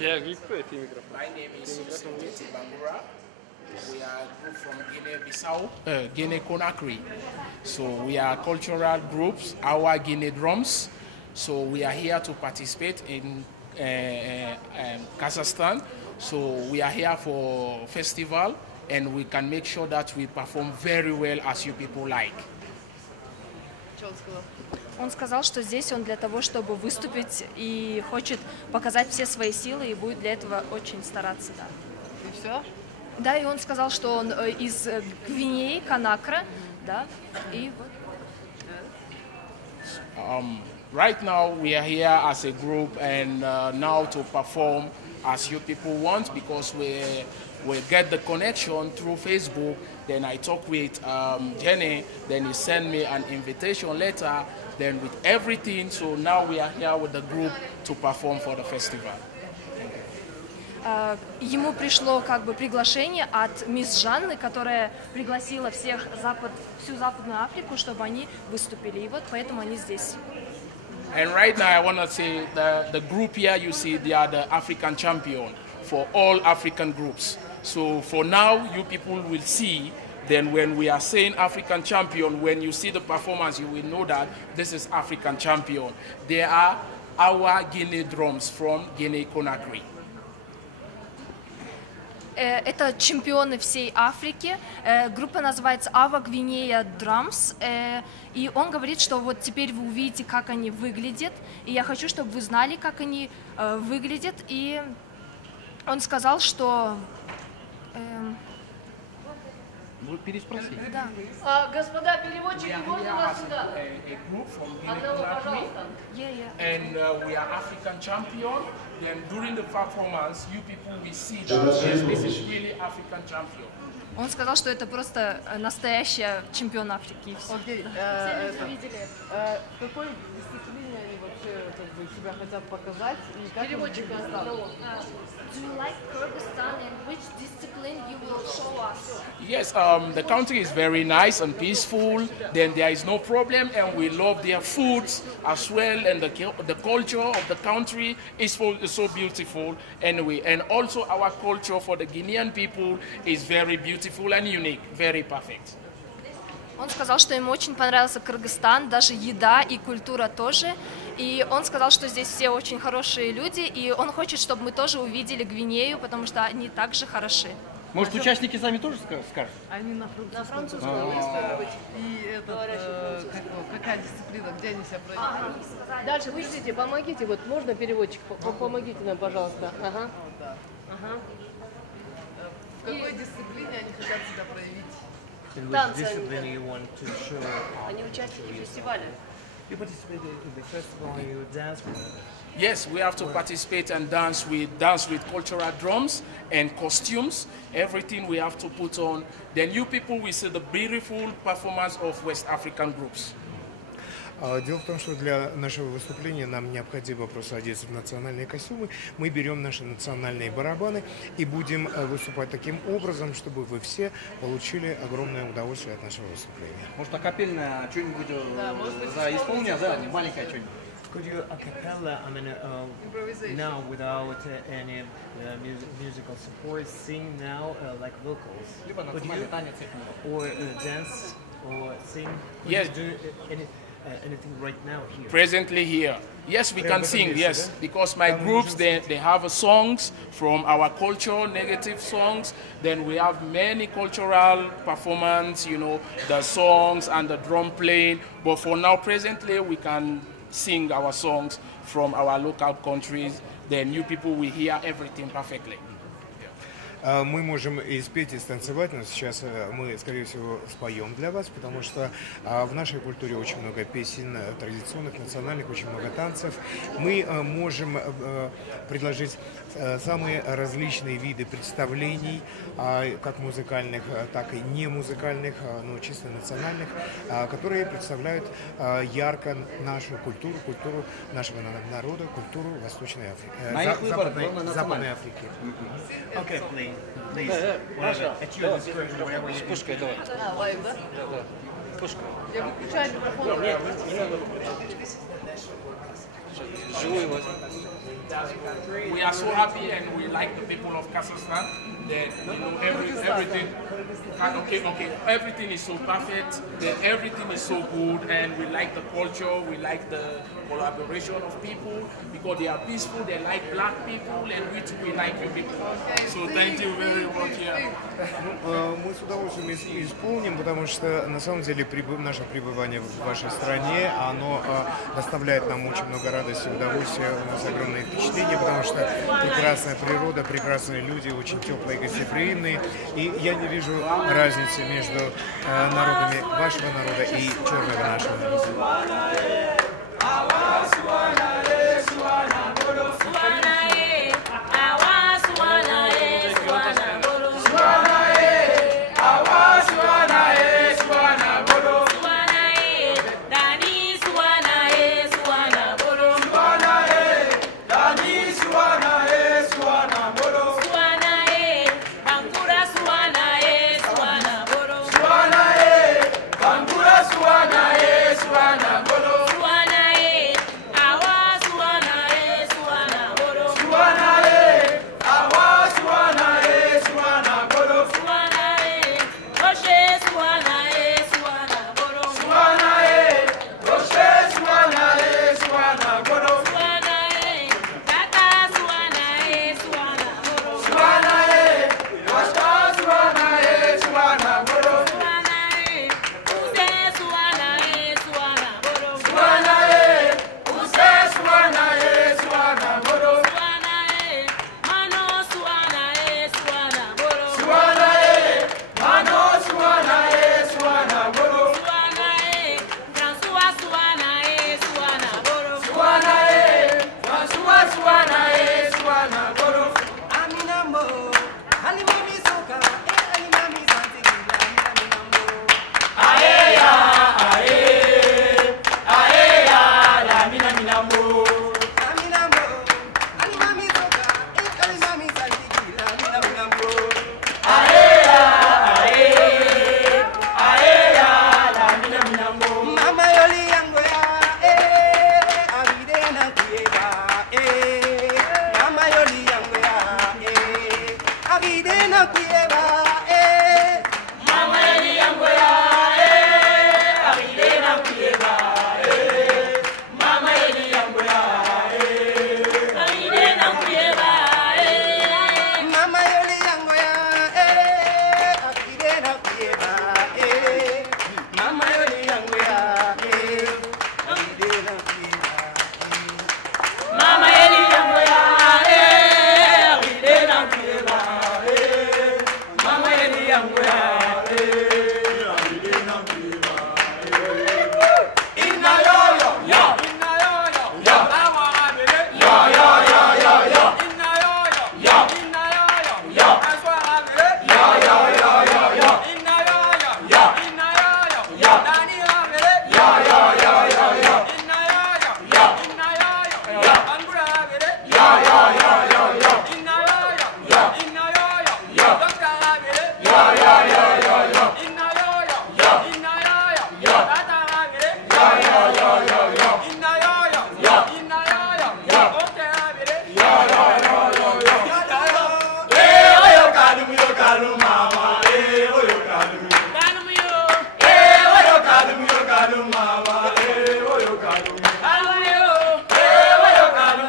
Yeah, we put it in microphone. My name is Bangura. We are a group from Guinea-Bissau, Guinea-Conakry. So we are cultural groups, our Guinea drums. So we are here to participate in Kazakhstan. So we are here for festival, and we can make sure that we perform very well as you people like. Он сказал, что здесь он для того, чтобы выступить и хочет показать все свои силы и будет для этого очень стараться, да. И все? Да, и он сказал, что он из Гвинеи, Конакра, да, и вот. Right now we are here as a group and now to perform as you people want, because we get the connection through Facebook. Then I talk with Jenny, then he sent me an invitation letter, then with everything. So now we are here with the group to perform for the festival. Ему пришло как бы приглашение от мисс Жанны, которая пригласила всю Западную Африку, чтобы они выступили. И вот поэтому они здесь. And right now I want to say the group here you see, they are the African champion for all African groups. So for now you people will see, then when we are saying African champion, when you see the performance you will know that this is African champion. They are our Guinea drums from Guinea-Conakry. Это чемпионы всей Африки. Группа называется Ава Гвинея Drums. И он говорит, что вот теперь вы увидите, как они выглядят. И я хочу, чтобы вы знали, как они выглядят. И он сказал, что... Вы переспросите. Да. Господа переводчики, можно вас сюда? Одного, пожалуйста. And we are African champion. Then during the performance, you people will see that yes, this is really African champion. Он сказал, что это просто настоящий чемпион Африки. Окей. Все люди видели. В какой дисциплине они вообще себя хотят показать? И как переводчик остался? Do you like Kyrgyzstan and which discipline you will show us? Yes, the country is very nice and peaceful. Then there is no problem, and we love their foods as well. And the culture of the country is so beautiful. Anyway, and also our culture for the Guinean people is very beautiful and unique, very perfect. Он сказал, что ему очень понравился Кыргызстан, даже еда и культура тоже. И он сказал, что здесь все очень хорошие люди, и он хочет, чтобы мы тоже увидели Гвинею, потому что они также хороши. Может, участники сами тоже скажут? Они на французском. И какая дисциплина, где они себя проявляют? Дальше, вы ждите, помогите, вот можно переводчик, помогите нам, пожалуйста. Ага. Ага. В какой дисциплине они хотят себя проявить? Танцы они участники фестиваля. You participated in the festival and you dance with them? Yes, we have to participate and dance with cultural drums and costumes. Everything we have to put on. Then you people will see the beautiful performance of West African groups. Дело в том, что для нашего выступления нам необходимо просто одеться в национальные костюмы. Мы берем наши национальные барабаны и будем выступать таким образом, чтобы вы все получили огромное удовольствие от нашего выступления. Может, акапельное что-нибудь исполнять, да, маленькое что-нибудь? Could you a cappella, I mean, now without any musical support, sing now like vocals? Could you, or dance or sing? Could yes. You do anything right now here? Presently here. Yes, we can sing, yes, because my groups, they have songs from our culture, negative songs. Then we have many cultural performance, you know, the songs and the drum playing. But for now, presently, we can sing our songs from our local countries. Then you people will hear everything perfectly. Мы можем и спеть, и станцевать, но сейчас мы, скорее всего, споем для вас, потому что в нашей культуре очень много песен традиционных, национальных, очень много танцев. Мы можем предложить самые различные виды представлений, как музыкальных, так и не музыкальных, но чисто национальных, которые представляют ярко нашу культуру, культуру нашего народа, культуру Восточной Африки, Западной Африки. Okay, please. At your discretion, wherever you Пушкой давай. Лайв, да? Да. Пушка. Я выключаю микрофон. Нет, не надо. Живой возьми. We are so happy and we like the people of Kazakhstan that everything. Everything is so perfect. That everything is so good, and we like the culture. We like the collaboration of people because they are peaceful. They like black people, and we like you people. So thank you very much. Мы с удовольствием исполним, потому что на самом деле наше пребывание в вашей стране, оно доставляет нам очень много радости и удовольствия. У нас огромное впечатление, потому что прекрасная природа, прекрасные люди, очень теплые, гостеприимные. И я не вижу разницы между народами вашего народа и черного нашего народа.